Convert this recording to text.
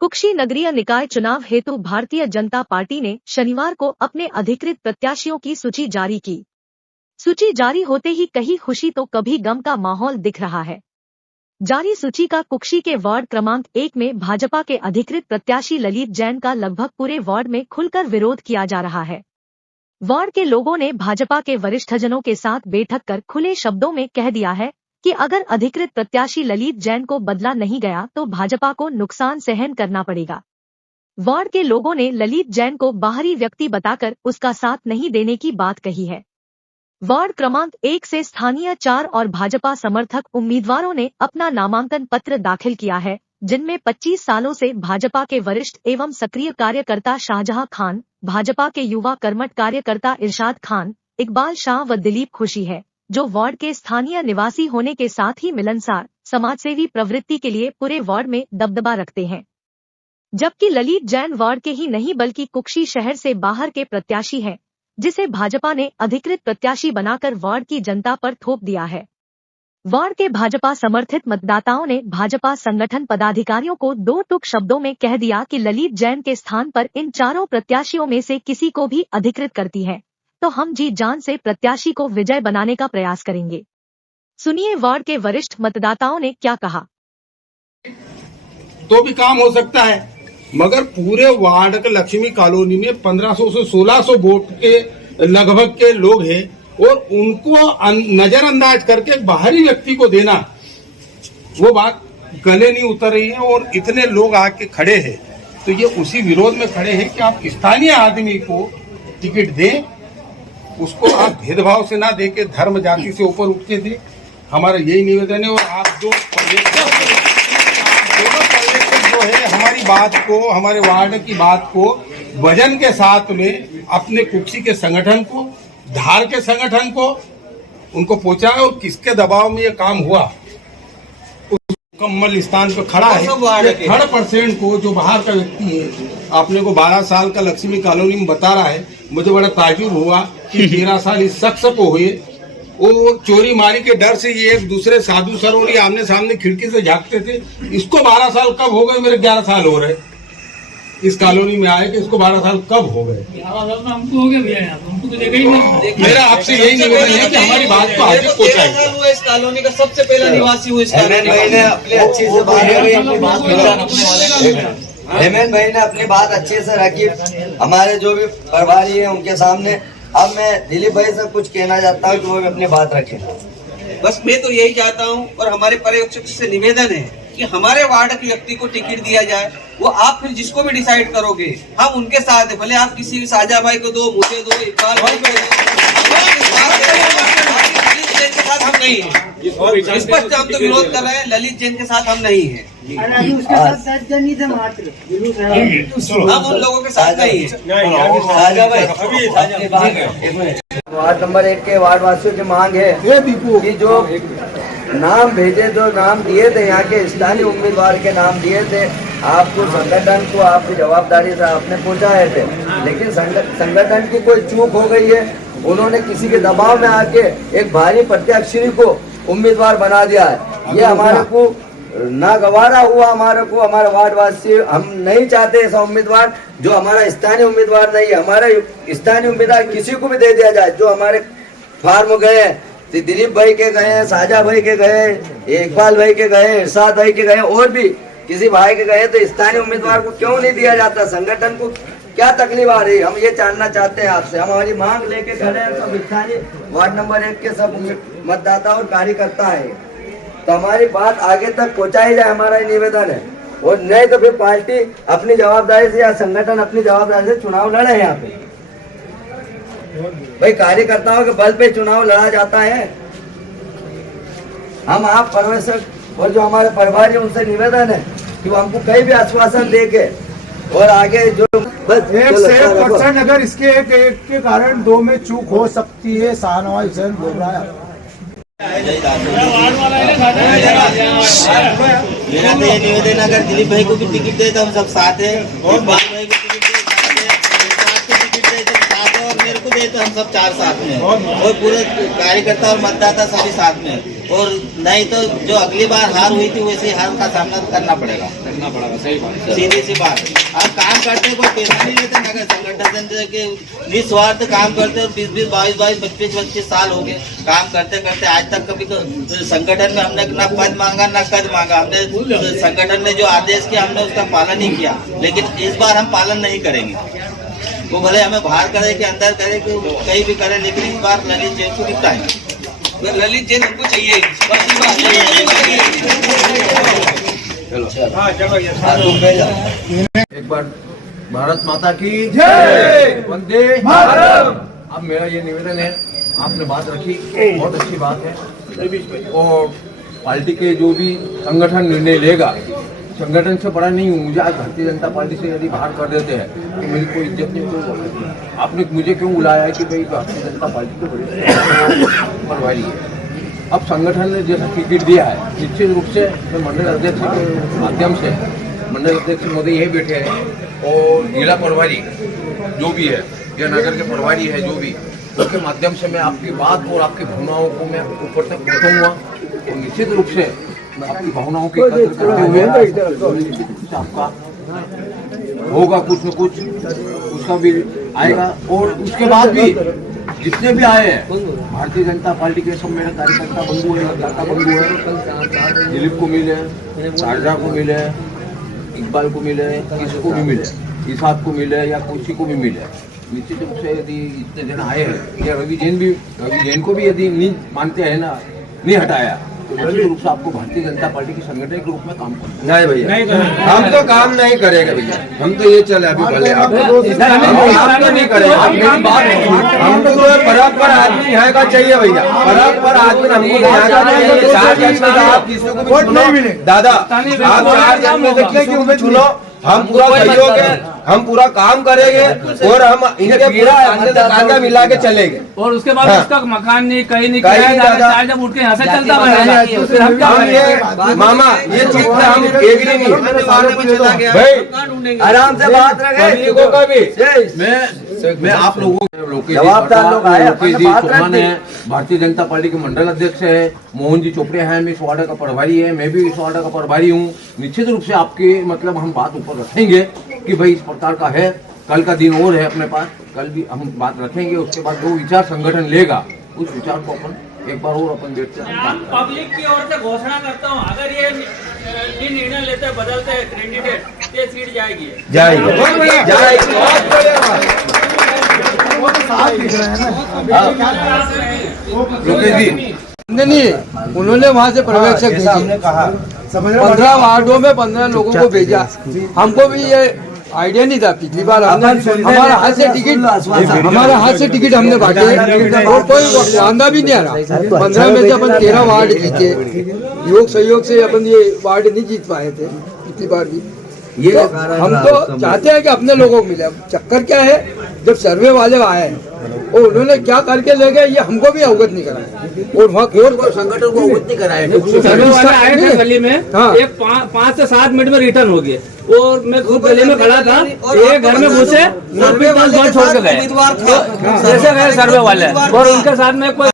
कुक्षी नगरीय निकाय चुनाव हेतु भारतीय जनता पार्टी ने शनिवार को अपने अधिकृत प्रत्याशियों की सूची जारी की। सूची जारी होते ही कहीं खुशी तो कभी गम का माहौल दिख रहा है। जारी सूची का कुक्षी के वार्ड क्रमांक 1 में भाजपा के अधिकृत प्रत्याशी ललित जैन का लगभग पूरे वार्ड में खुलकर विरोध किया जा रहा है। वार्ड के लोगों ने भाजपा के वरिष्ठजनों के साथ बैठक कर खुले शब्दों में कह दिया है कि अगर अधिकृत प्रत्याशी ललित जैन को बदला नहीं गया तो भाजपा को नुकसान सहन करना पड़ेगा। वार्ड के लोगों ने ललित जैन को बाहरी व्यक्ति बताकर उसका साथ नहीं देने की बात कही है। वार्ड क्रमांक 1 से स्थानीय 4 और भाजपा समर्थक उम्मीदवारों ने अपना नामांकन पत्र दाखिल किया है, जिनमें 25 सालों से भाजपा के वरिष्ठ एवं सक्रिय कार्यकर्ता शाहजहां खान, भाजपा के युवा कर्मठ कार्यकर्ता इरशाद खान, इकबाल शाह व दिलीप खुशी है, जो वार्ड के स्थानीय निवासी होने के साथ ही मिलनसार समाजसेवी प्रवृत्ति के लिए पूरे वार्ड में दबदबा रखते हैं। जबकि ललित जैन वार्ड के ही नहीं बल्कि कुक्षी शहर से बाहर के प्रत्याशी हैं, जिसे भाजपा ने अधिकृत प्रत्याशी बनाकर वार्ड की जनता पर थोप दिया है। वार्ड के भाजपा समर्थित मतदाताओं ने भाजपा संगठन पदाधिकारियों को 2 टूक शब्दों में कह दिया कि ललित जैन के स्थान पर इन चारों प्रत्याशियों में से किसी को भी अधिकृत करती है तो हम जी जान से प्रत्याशी को विजय बनाने का प्रयास करेंगे। सुनिए वार्ड के वरिष्ठ मतदाताओं ने क्या कहा। तो भी काम हो सकता है, मगर पूरे वार्ड के लक्ष्मी कॉलोनी में 1500 से 1600 वोट के लगभग के लोग हैं और उनको नजरअंदाज करके एक बाहरी व्यक्ति को देना, वो बात गले नहीं उतर रही है। और इतने लोग आके खड़े हैं तो ये उसी विरोध में खड़े हैं कि आप स्थानीय आदमी को टिकट दें, उसको आप भेदभाव से ना देके धर्म जाति से ऊपर उठ के दें। हमारा यही निवेदन है। और आप जो जो है हमारी बात को, हमारे वार्ड की बात को वजन के साथ में अपने कुक्षी के संगठन को, धार के संगठन को उनको पहुंचाए और किसके दबाव में ये काम हुआ उस मुकम्मल स्थान पर खड़ा है। 3% को जो बाहर का व्यक्ति है, आपने को 12 साल का लक्ष्मी कॉलोनी में बता रहा है, मुझे बड़ा ताजुब हुआ कि 13 साल इस शख्स को हुए और चोरी मारी के डर से ये एक दूसरे साधु सरोवर आमने सामने खिड़की से झांकते थे। इसको 12 साल कब हो गए? मेरे 11 साल हो रहे इस कॉलोनी में आए कि इसको 12 साल कब हो गए? हमको हो गया भैया, हमको तो देखा ही नहीं। मेरा आपसे यही निवेदन है कि हमारी बात को आगे पहुंचाएं। इस कॉलोनी का सबसे पहला निवासी हुआ। हेमंत भाई ने अपनी बात अच्छे से रखी। हमारे जो भी प्रभारी है उनके सामने अब मैं दिलीप भाई से कुछ कहना चाहता हूँ कि वो भी अपनी बात रखें। बस मैं तो यही चाहता हूँ और हमारे पर्यवेक्षक से निवेदन है कि हमारे वार्ड के व्यक्ति को टिकट दिया जाए। वो आप फिर जिसको भी डिसाइड करोगे हम उनके साथ है। भले आप किसी साजा भाई को दो, मुझे दो, इकबाल भाई को ललित जैन के साथ हम नहीं है। स्पष्ट हम तो विरोध कर रहे हैं, ललित जैन के साथ हम नहीं है। हम उन लोगों के साथ नहीं है। साजा भाई, वार्ड नंबर 1 के वार्ड वासियों की मांग है कि जो नाम भेजे, जो नाम दिए थे यहाँ के स्थानीय उम्मीदवार के नाम दिए थे, आपको संगठन को आपकी जवाबदारी से आपने पहुँचाए थे, लेकिन संगठन की कोई चूक हो गई है। उन्होंने किसी के दबाव में आके एक भारी प्रत्याशी को उम्मीदवार बना दिया है। ये हमारे को नागवारा हुआ। हमारे को, हमारे वार्डवासी, हम नहीं चाहते ऐसा उम्मीदवार जो हमारा स्थानीय उम्मीदवार नहीं है। हमारा स्थानीय उम्मीदवार किसी को भी दे दिया जाए। जो हमारे फार्म गए, दिलीप भाई के गए, साजा भाई के गए, इकबाल भाई के गए, इरशाद भाई के गए, और भी किसी भाई के गए, तो स्थानीय उम्मीदवार को क्यों नहीं दिया जाता? संगठन को क्या तकलीफ आ रही है? हम ये जानना चाहते हैं आपसे। हम हमारी मांग लेके खड़े हैं। सब स्थानीय वार्ड नंबर 1 के सब मतदाता और कार्यकर्ता है, तो हमारी बात आगे तक पहुंचाई जाए, हमारा निवेदन है। और नहीं तो फिर पार्टी अपनी जवाबदारी से या संगठन अपनी जवाबदारी से चुनाव लड़े। यहाँ पे भाई कार्यकर्ताओं के बल पे चुनाव लड़ा जाता है। हम आप पर्यवेक्षक और जो हमारे प्रभारी उनसे निवेदन है कि वो हमको कहीं भी आश्वासन दे के और आगे जो बस 1% अगर इसके एक के कारण 2 में चूक हो सकती है। शाहनवाज हुसैन बोल रहा है। मेरा तो ये निवेदन, अगर दिलीप भाई को भी टिकट दे तो हम सब साथ हैं, और भाई को टिकट दे, और मेरे को रहते हैं तो हम सब 4 साथ में हैं और पूरे कार्यकर्ता और मतदाता सभी साथ में हैं। और नहीं तो जो अगली बार हार हुई थी वैसे हार का सामना करना पड़ेगा। सही बात, सीधी सी बात। हम काम करते कोई पैसा नहीं लेते, नगर संगठन के निस्वार्थ काम करते और 20-20, 22-22, 25-25 साल हो गए काम करते करते। आज तक कभी तो संगठन में हमने न पद मांगा न कद मांगा। हमने संगठन ने जो आदेश किया हमने उसका पालन नहीं किया, लेकिन इस बार हम पालन नहीं करेंगे। वो भले हमें बाहर करे कि अंदर करे कि कहीं भी करे, लेकिन इस बार ललित जैन को निपटाएंगे। ललित जैन हमको चाहिए। एक बार भारत माता की जय, वंदे मातरम। अब मेरा ये निवेदन है, आपने बात रखी बहुत अच्छी बात है और पार्टी के जो भी संगठन निर्णय लेगा, संगठन से बड़ा नहीं हूँ। मुझे आज भारतीय जनता पार्टी से यदि बाहर कर देते हैं तो मेरी कोई इज्जत नहीं, कोई वक्त नहीं। आपने मुझे क्यों बुलाया है कि भाई भारतीय जनता पार्टी के बड़े परवाही है। अब संगठन ने जैसा टिकट दिया है, निश्चित रूप से मैं मंडल अध्यक्ष के माध्यम से, मंडल अध्यक्ष महोदय यही बैठे हैं और जिला प्रभारी जो भी है या नगर के प्रभारी है जो भी, उसके माध्यम से मैं आपकी बात और आपकी भावनाओं को मैं ऊपर तक पहुँचाऊँगा और निश्चित रूप से आपकी भावनाओं के एकत्र करते हुए आपका होगा कुछ न कुछ, उसका भी आएगा। और उसके बाद भी जितने भी आए हैं भारतीय जनता पार्टी के सब मेरे कार्यकर्ता बंधु है, मतदाता बंधु है। दिलीप को मिले, शारजा को मिले, इकबाल को मिले, किसको भी मिले, इसाद को मिले या किसी को भी मिले। निश्चित रूप से यदि इतने जन आए हैं या रवि जैन को भी यदि नहीं मानते हैं ना, नहीं हटाया तो निश्चित रूप से आपको भारतीय जनता पार्टी के संगठन के रूप में काम करना नहीं भैया। हम तो काम नहीं करेंगे भैया, हम तो ये चले अभी भले आप तो नहीं करेंगे। हमको तो बराबर आदमी है का चाहिए भैया, बराबर आदमी हमको। आप किसी को भी चुनो दादा, आप 4 जन में देखिए कि उन्हें चुनो, हम पूरा सहयोग है, हम पूरा काम करेंगे और हम इनके पूरा कांधा मिला के चलेंगे। और उसके बाद उसका मकान नहीं कहीं नहीं जब उठ के यहाँ से चलता ये मामा ये चीज पे हम एग्री नहीं भाई, आराम से बात रखे को कभी। मैं आप लोगों जवाबदार लोग आए, चौहान है, भारतीय जनता पार्टी के मंडल अध्यक्ष है, मोहन जी चोपड़े हैं, मैं इस वार्ड का प्रभारी है, मैं भी इस वार्ड का प्रभारी हूँ। निश्चित रूप से आपके मतलब हम बात ऊपर रखेंगे कि भाई इस प्रकार का है। कल का दिन और है अपने पास, कल भी हम बात रखेंगे। उसके बाद जो विचार संगठन लेगा उस विचार को अपन एक बार और अपन देखते हैं। पब्लिक की ओर से घोषणा करता हूँ, अगर ये निर्णय लेते बदलते कैंडिडेट ये सीट जाएगी नहीं, उन्होंने वहाँ से पर्यवेक्षक भेजे, 15 वार्डों में 15 लोगों को भेजा। हमको भी ये आइडिया नहीं था। पिछली बार हमारा हाथ से टिकट हमने बांटे और कोई वादा भी नहीं आ रहा। 15 में से अपन 13 वार्ड जीते, योग सहयोग से अपन ये वार्ड नहीं जीत पाए थे पिछली बार भी। तो हम तो चाहते हैं कि अपने लोगों को मिले। चक्कर क्या है, जब सर्वे वाले आए और उन्होंने क्या करके ले गए ये हमको भी अवगत नहीं कराया और वहाँ कोर संगठन को अवगत नहीं कराया। आए थे गली में, एक 5 से 7 मिनट में रिटर्न हो गए और मैं खुद गली में खड़ा था, एक घर में घुसे छोड़ के गए, जैसे गए सर्वे वाले और उनके साथ में कोई